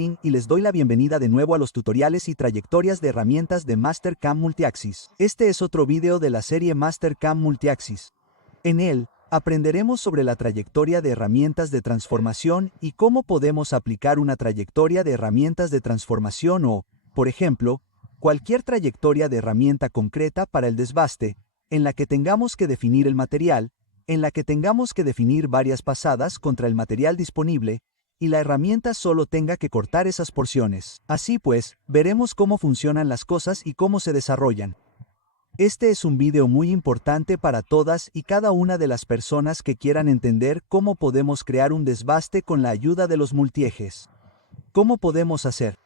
Y les doy la bienvenida de nuevo a los tutoriales y trayectorias de herramientas de Mastercam Multiaxis. Este es otro video de la serie Mastercam Multiaxis. En él, aprenderemos sobre la trayectoria de herramientas de transformación y cómo podemos aplicar una trayectoria de herramientas de transformación o, por ejemplo, cualquier trayectoria de herramienta concreta para el desbaste, en la que tengamos que definir el material, en la que tengamos que definir varias pasadas contra el material disponible, y la herramienta solo tenga que cortar esas porciones. Así pues, veremos cómo funcionan las cosas y cómo se desarrollan. Este es un video muy importante para todas y cada una de las personas que quieran entender cómo podemos crear un desbaste con la ayuda de los multiejes. ¿Cómo podemos hacer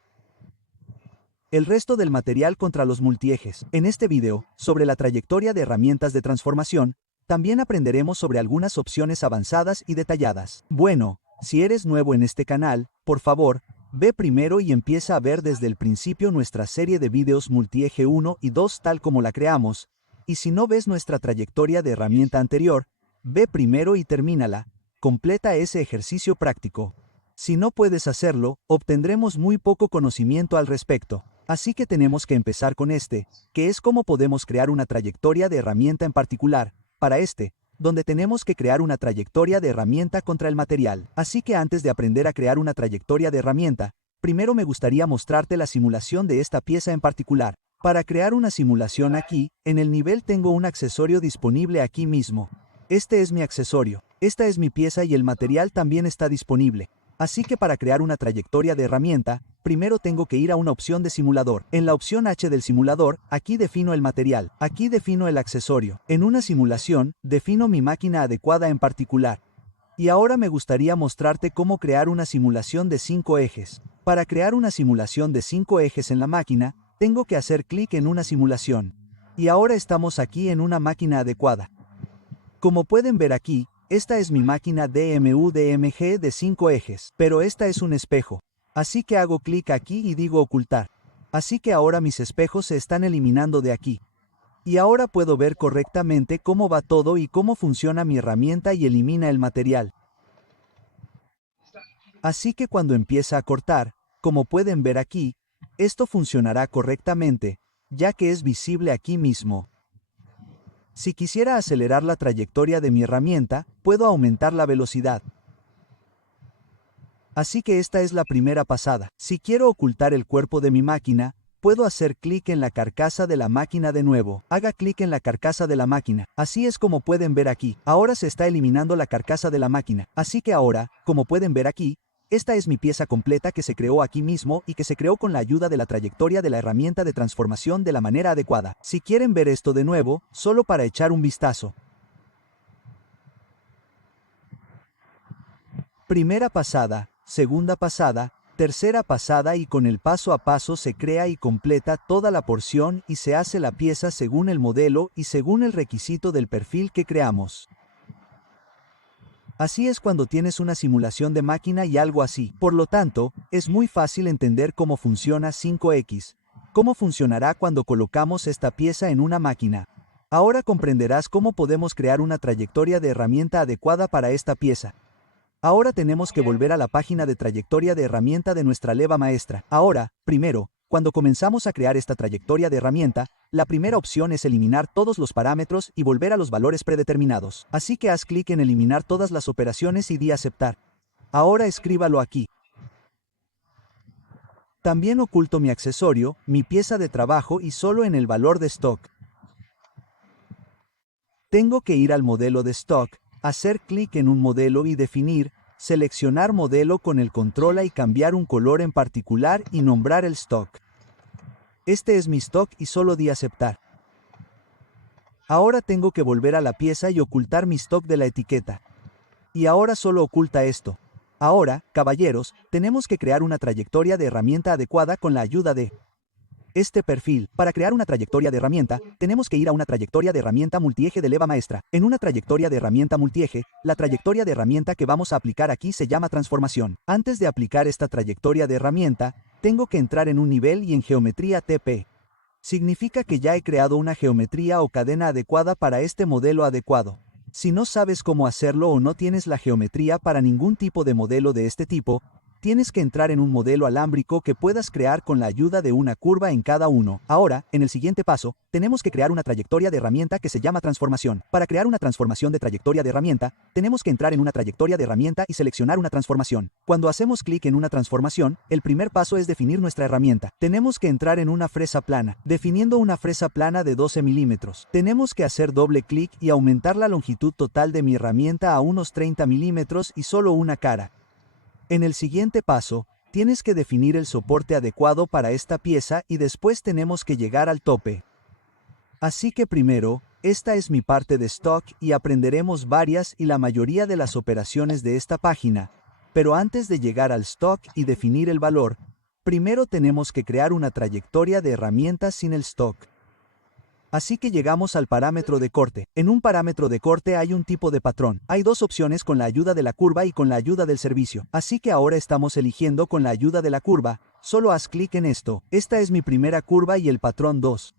el resto del material contra los multiejes? En este video, sobre la trayectoria de herramientas de transformación, también aprenderemos sobre algunas opciones avanzadas y detalladas. Bueno, si eres nuevo en este canal, por favor, ve primero y empieza a ver desde el principio nuestra serie de videos multieje 1 y 2 tal como la creamos, y si no ves nuestra trayectoria de herramienta anterior, ve primero y termínala, completa ese ejercicio práctico. Si no puedes hacerlo, obtendremos muy poco conocimiento al respecto. Así que tenemos que empezar con este, que es cómo podemos crear una trayectoria de herramienta en particular, para donde tenemos que crear una trayectoria de herramienta contra el material. Así que antes de aprender a crear una trayectoria de herramienta, primero me gustaría mostrarte la simulación de esta pieza en particular. Para crear una simulación aquí, en el nivel tengo un accesorio disponible aquí mismo. Este es mi accesorio. Esta es mi pieza y el material también está disponible. Así que para crear una trayectoria de herramienta, primero tengo que ir a una opción de simulador. En la opción H del simulador, aquí defino el material, aquí defino el accesorio. En una simulación, defino mi máquina adecuada en particular. Y ahora me gustaría mostrarte cómo crear una simulación de 5 ejes. Para crear una simulación de 5 ejes en la máquina, tengo que hacer clic en una simulación. Y ahora estamos aquí en una máquina adecuada. Como pueden ver aquí, esta es mi máquina DMU-DMG de 5 ejes, pero esta es un espejo. Así que hago clic aquí y digo ocultar. Así que ahora mis espejos se están eliminando de aquí. Y ahora puedo ver correctamente cómo va todo y cómo funciona mi herramienta y elimina el material. Así que cuando empieza a cortar, como pueden ver aquí, esto funcionará correctamente, ya que es visible aquí mismo. Si quisiera acelerar la trayectoria de mi herramienta, puedo aumentar la velocidad. Así que esta es la primera pasada. Si quiero ocultar el cuerpo de mi máquina, puedo hacer clic en la carcasa de la máquina de nuevo. Haga clic en la carcasa de la máquina. Así es como pueden ver aquí. Ahora se está eliminando la carcasa de la máquina. Así que ahora, como pueden ver aquí, esta es mi pieza completa que se creó aquí mismo y que se creó con la ayuda de la trayectoria de la herramienta de transformación de la manera adecuada. Si quieren ver esto de nuevo, solo para echar un vistazo. Primera pasada, segunda pasada, tercera pasada y con el paso a paso se crea y completa toda la porción y se hace la pieza según el modelo y según el requisito del perfil que creamos. Así es cuando tienes una simulación de máquina y algo así. Por lo tanto, es muy fácil entender cómo funciona 5X. Cómo funcionará cuando colocamos esta pieza en una máquina. Ahora comprenderás cómo podemos crear una trayectoria de herramienta adecuada para esta pieza. Ahora tenemos que volver a la página de trayectoria de herramienta de nuestra leva maestra. Ahora, primero, cuando comenzamos a crear esta trayectoria de herramienta, la primera opción es eliminar todos los parámetros y volver a los valores predeterminados. Así que haz clic en eliminar todas las operaciones y di aceptar. Ahora escríbalo aquí. También oculto mi accesorio, mi pieza de trabajo y solo en el valor de stock. Tengo que ir al modelo de stock, hacer clic en un modelo y definir, seleccionar modelo con el control A y cambiar un color en particular y nombrar el stock. Este es mi stock y solo di aceptar. Ahora tengo que volver a la pieza y ocultar mi stock de la etiqueta. Y ahora solo oculta esto. Ahora, caballeros, tenemos que crear una trayectoria de herramienta adecuada con la ayuda de este perfil. Para crear una trayectoria de herramienta, tenemos que ir a una trayectoria de herramienta multieje de leva maestra. En una trayectoria de herramienta multieje, la trayectoria de herramienta que vamos a aplicar aquí se llama transformación. Antes de aplicar esta trayectoria de herramienta, tengo que entrar en un nivel y en geometría TP. Significa que ya he creado una geometría o cadena adecuada para este modelo adecuado. Si no sabes cómo hacerlo o no tienes la geometría para ningún tipo de modelo de este tipo, tienes que entrar en un modelo alámbrico que puedas crear con la ayuda de una curva en cada uno. Ahora, en el siguiente paso, tenemos que crear una trayectoria de herramienta que se llama transformación. Para crear una transformación de trayectoria de herramienta, tenemos que entrar en una trayectoria de herramienta y seleccionar una transformación. Cuando hacemos clic en una transformación, el primer paso es definir nuestra herramienta. Tenemos que entrar en una fresa plana, definiendo una fresa plana de 12 milímetros. Tenemos que hacer doble clic y aumentar la longitud total de mi herramienta a unos 30 milímetros y solo una cara. En el siguiente paso, tienes que definir el soporte adecuado para esta pieza y después tenemos que llegar al tope. Así que primero, esta es mi parte de stock y aprenderemos varias y la mayoría de las operaciones de esta página. Pero antes de llegar al stock y definir el valor, primero tenemos que crear una trayectoria de herramientas sin el stock. Así que llegamos al parámetro de corte. En un parámetro de corte hay un tipo de patrón. Hay dos opciones con la ayuda de la curva y con la ayuda del servicio. Así que ahora estamos eligiendo con la ayuda de la curva. Solo haz clic en esto. Esta es mi primera curva y el patrón 2.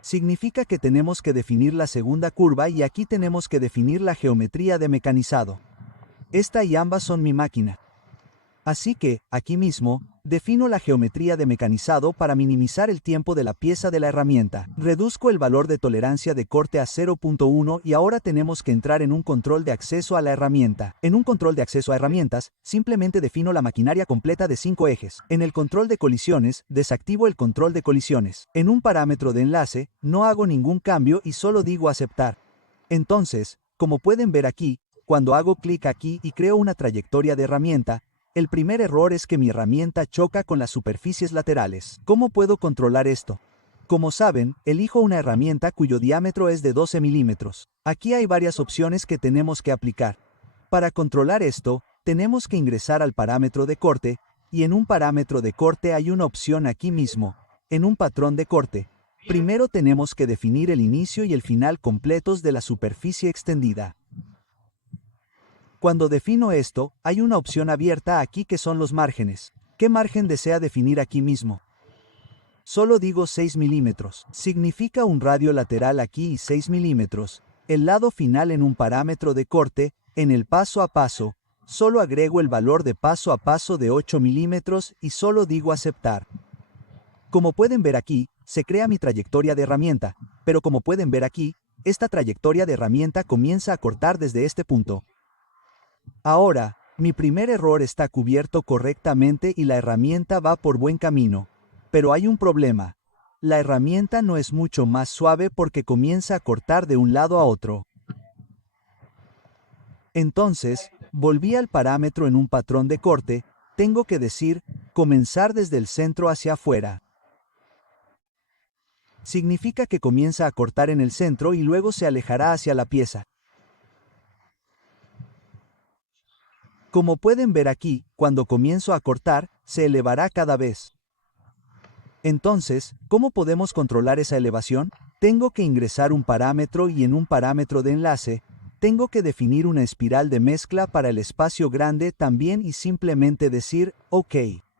Significa que tenemos que definir la segunda curva y aquí tenemos que definir la geometría de mecanizado. Esta y ambas son mi máquina. Así que, aquí mismo, defino la geometría de mecanizado para minimizar el tiempo de la pieza de la herramienta. Reduzco el valor de tolerancia de corte a 0.1 y ahora tenemos que entrar en un control de acceso a la herramienta. En un control de acceso a herramientas, simplemente defino la maquinaria completa de 5 ejes. En el control de colisiones, desactivo el control de colisiones. En un parámetro de enlace, no hago ningún cambio y solo digo aceptar. Entonces, como pueden ver aquí, cuando hago clic aquí y creo una trayectoria de herramienta, el primer error es que mi herramienta choca con las superficies laterales. ¿Cómo puedo controlar esto? Como saben, elijo una herramienta cuyo diámetro es de 12 milímetros. Aquí hay varias opciones que tenemos que aplicar. Para controlar esto, tenemos que ingresar al parámetro de corte, y en un parámetro de corte hay una opción aquí mismo, en un patrón de corte. Primero tenemos que definir el inicio y el final completos de la superficie extendida. Cuando defino esto, hay una opción abierta aquí que son los márgenes. ¿Qué margen desea definir aquí mismo? Solo digo 6 milímetros. Significa un radio lateral aquí y 6 milímetros. El lado final en un parámetro de corte, en el paso a paso, solo agrego el valor de paso a paso de 8 milímetros y solo digo aceptar. Como pueden ver aquí, se crea mi trayectoria de herramienta, pero como pueden ver aquí, esta trayectoria de herramienta comienza a cortar desde este punto. Ahora, mi primer error está cubierto correctamente y la herramienta va por buen camino. Pero hay un problema. La herramienta no es mucho más suave porque comienza a cortar de un lado a otro. Entonces, volví al parámetro en un patrón de corte, tengo que decir, comenzar desde el centro hacia afuera. Significa que comienza a cortar en el centro y luego se alejará hacia la pieza. Como pueden ver aquí, cuando comienzo a cortar, se elevará cada vez. Entonces, ¿cómo podemos controlar esa elevación? Tengo que ingresar un parámetro y en un parámetro de enlace, tengo que definir una espiral de mezcla para el espacio grande también y simplemente decir, OK.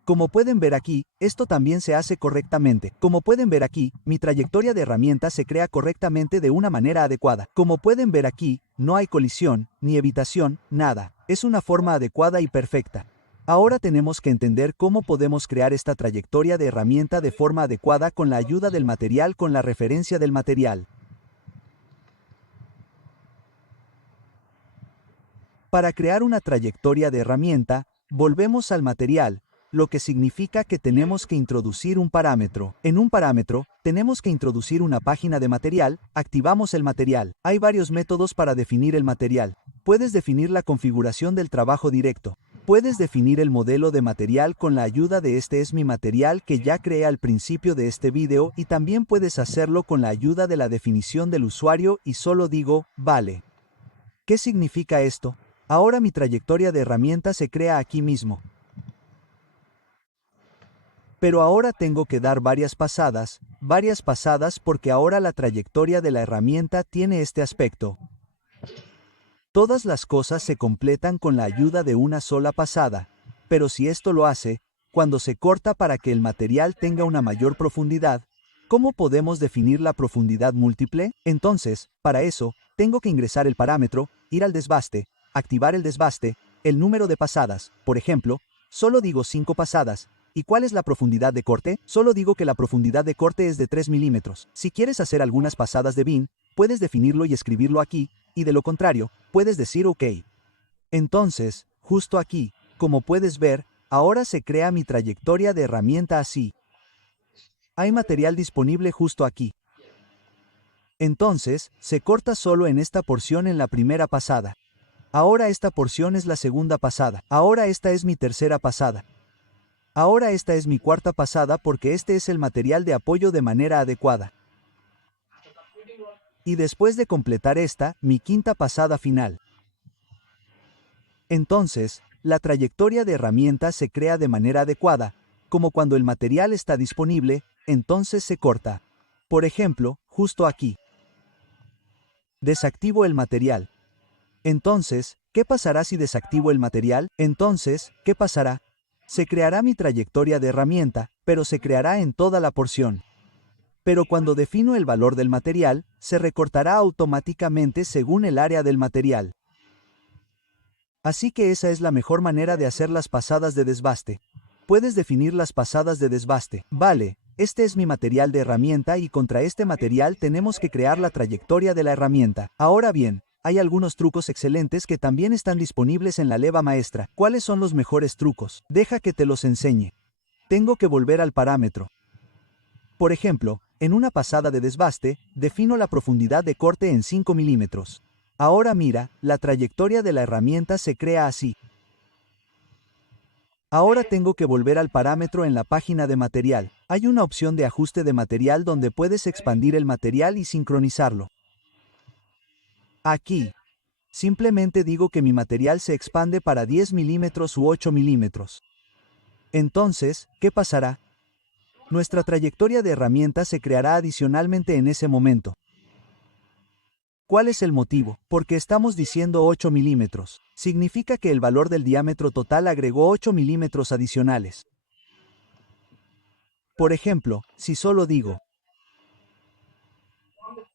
Como pueden ver aquí, esto también se hace correctamente. Como pueden ver aquí, mi trayectoria de herramienta se crea correctamente de una manera adecuada. Como pueden ver aquí, no hay colisión, ni evitación, nada. Es una forma adecuada y perfecta. Ahora tenemos que entender cómo podemos crear esta trayectoria de herramienta de forma adecuada con la ayuda del material con la referencia del material. Para crear una trayectoria de herramienta, volvemos al material, lo que significa que tenemos que introducir un parámetro. En un parámetro, tenemos que introducir una página de material, activamos el material. Hay varios métodos para definir el material. Puedes definir la configuración del trabajo directo. Puedes definir el modelo de material con la ayuda de este es mi material que ya creé al principio de este video y también puedes hacerlo con la ayuda de la definición del usuario y solo digo, vale. ¿Qué significa esto? Ahora mi trayectoria de herramienta se crea aquí mismo. Pero ahora tengo que dar varias pasadas porque ahora la trayectoria de la herramienta tiene este aspecto. Todas las cosas se completan con la ayuda de una sola pasada, pero si esto lo hace, cuando se corta para que el material tenga una mayor profundidad, ¿cómo podemos definir la profundidad múltiple? Entonces, para eso, tengo que ingresar el parámetro, ir al desbaste, activar el desbaste, el número de pasadas, por ejemplo, Solo digo 5 pasadas. ¿Y cuál es la profundidad de corte? Solo digo que la profundidad de corte es de 3 milímetros. Si quieres hacer algunas pasadas de bin, puedes definirlo y escribirlo aquí, y de lo contrario, puedes decir OK. Entonces, justo aquí, como puedes ver, ahora se crea mi trayectoria de herramienta así. Hay material disponible justo aquí. Entonces, se corta solo en esta porción en la primera pasada. Ahora esta porción es la segunda pasada. Ahora esta es mi tercera pasada. Ahora esta es mi cuarta pasada porque este es el material de apoyo de manera adecuada. Y después de completar esta, mi quinta pasada final. Entonces, la trayectoria de herramienta se crea de manera adecuada, como cuando el material está disponible, entonces se corta. Por ejemplo, justo aquí. Desactivo el material. Entonces, ¿qué pasará si desactivo el material? Entonces, ¿qué pasará? Se creará mi trayectoria de herramienta, pero se creará en toda la porción. Pero cuando defino el valor del material, se recortará automáticamente según el área del material. Así que esa es la mejor manera de hacer las pasadas de desbaste. Puedes definir las pasadas de desbaste. Vale, este es mi material de herramienta y contra este material tenemos que crear la trayectoria de la herramienta. Ahora bien, hay algunos trucos excelentes que también están disponibles en la leva maestra. ¿Cuáles son los mejores trucos? Deja que te los enseñe. Tengo que volver al parámetro. Por ejemplo, en una pasada de desbaste, defino la profundidad de corte en 5 milímetros. Ahora mira, la trayectoria de la herramienta se crea así. Ahora tengo que volver al parámetro en la página de material. Hay una opción de ajuste de material donde puedes expandir el material y sincronizarlo. Aquí. Simplemente digo que mi material se expande para 10 milímetros u 8 milímetros. Entonces, ¿qué pasará? Nuestra trayectoria de herramienta se creará adicionalmente en ese momento. ¿Cuál es el motivo? Porque estamos diciendo 8 milímetros. Significa que el valor del diámetro total agregó 8 milímetros adicionales. Por ejemplo, si solo digo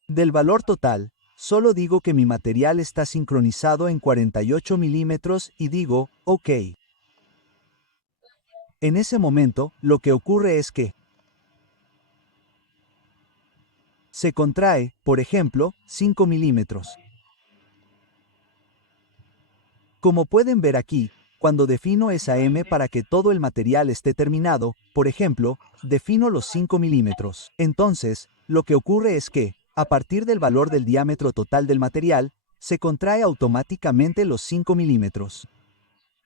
del valor total, solo digo que mi material está sincronizado en 48 milímetros y digo, OK. En ese momento, lo que ocurre es que se contrae, por ejemplo, 5 milímetros. Como pueden ver aquí, cuando defino esa M para que todo el material esté terminado, por ejemplo, defino los 5 milímetros. Entonces, lo que ocurre es que, a partir del valor del diámetro total del material, se contrae automáticamente los 5 milímetros.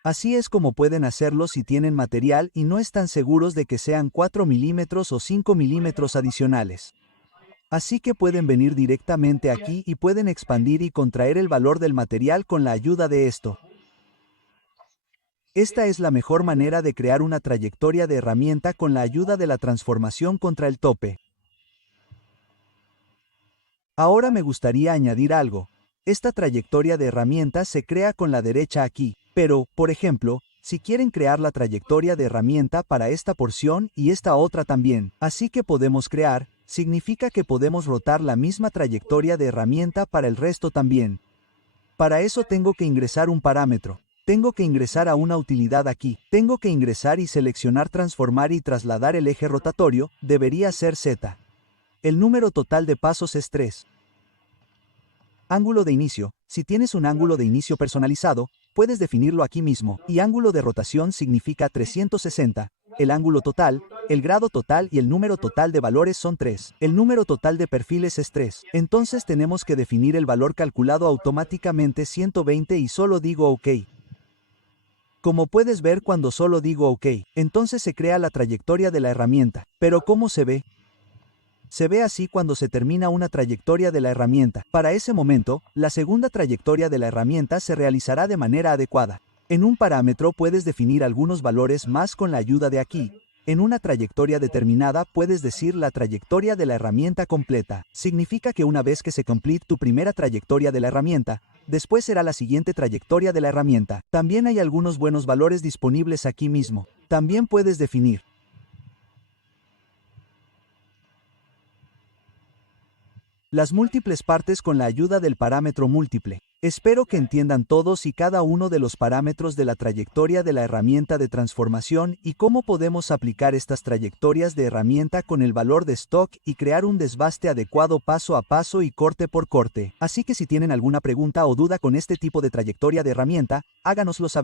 Así es como pueden hacerlo si tienen material y no están seguros de que sean 4 milímetros o 5 milímetros adicionales. Así que pueden venir directamente aquí y pueden expandir y contraer el valor del material con la ayuda de esto. Esta es la mejor manera de crear una trayectoria de herramienta con la ayuda de la transformación contra el tope. Ahora me gustaría añadir algo. Esta trayectoria de herramienta se crea con la derecha aquí, pero, por ejemplo, si quieren crear la trayectoria de herramienta para esta porción y esta otra también, así que podemos crear, significa que podemos rotar la misma trayectoria de herramienta para el resto también. Para eso tengo que ingresar un parámetro. Tengo que ingresar a una utilidad aquí. Tengo que ingresar y seleccionar transformar y trasladar el eje rotatorio, debería ser Z. El número total de pasos es 3. Ángulo de inicio. Si tienes un ángulo de inicio personalizado, puedes definirlo aquí mismo. Y ángulo de rotación significa 360. El ángulo total, el grado total y el número total de valores son 3. El número total de perfiles es 3. Entonces tenemos que definir el valor calculado automáticamente 120 y solo digo OK. Como puedes ver cuando solo digo OK, entonces se crea la trayectoria de la herramienta. Pero ¿cómo se ve? Se ve así cuando se termina una trayectoria de la herramienta. Para ese momento, la segunda trayectoria de la herramienta se realizará de manera adecuada. En un parámetro puedes definir algunos valores más con la ayuda de aquí. En una trayectoria determinada puedes decir la trayectoria de la herramienta completa. Significa que una vez que se complete tu primera trayectoria de la herramienta, después será la siguiente trayectoria de la herramienta. También hay algunos buenos valores disponibles aquí mismo. También puedes definir las múltiples partes con la ayuda del parámetro múltiple. Espero que entiendan todos y cada uno de los parámetros de la trayectoria de la herramienta de transformación y cómo podemos aplicar estas trayectorias de herramienta con el valor de stock y crear un desbaste adecuado paso a paso y corte por corte. Así que si tienen alguna pregunta o duda con este tipo de trayectoria de herramienta, háganoslo saber.